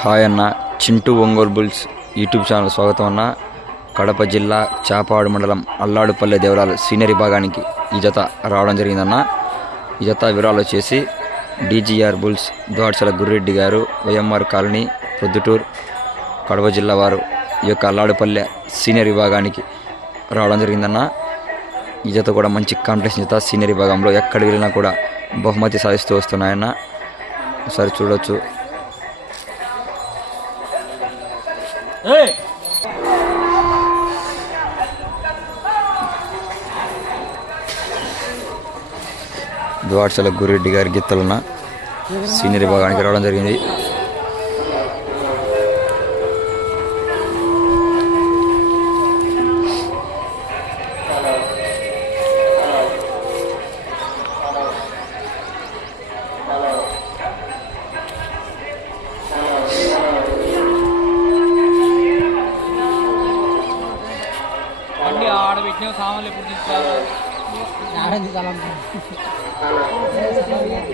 Hi అన్న, Chintu Ongole bulls YouTube channel స్వాగతం అన్న. కడప జిల్లా చాపాడు మండలం అల్లాడుపల్లె దేవరాలు సీనియర్ విభాగానికి ఈ జత రావడం జరిగిందన్న. ఈ జత వివరాలు వచ్చేసి డీజీఆర్ బుల్స్ ద్వాడ్చల గుర్రెడ్డి గారు, వైఎంఆర్ కాలనీ, ప్రొద్దుటూరు, కడప జిల్లా వారు ఈ యొక్క అల్లాడుపల్లె సీనియర్ విభాగానికి రావడం జరిగిందన్న. ఈ జత కూడా మంచి కాంపిటీషన్ జత. సీనియర్ విభాగంలో ఎక్కడ వెళ్ళినా కూడా బహుమతి సాధిస్తూ వస్తున్నాయన్న. ఒకసారి చూడొచ్చు. ద్వాడ్చల గుర్రెడ్డి గారి గిత్తలున్న సీనియర్ విభాగానికి రావడం జరిగింది. ఆడబెట్టిన సామాన్లు ఎప్పుడు తీసుకురావాలి.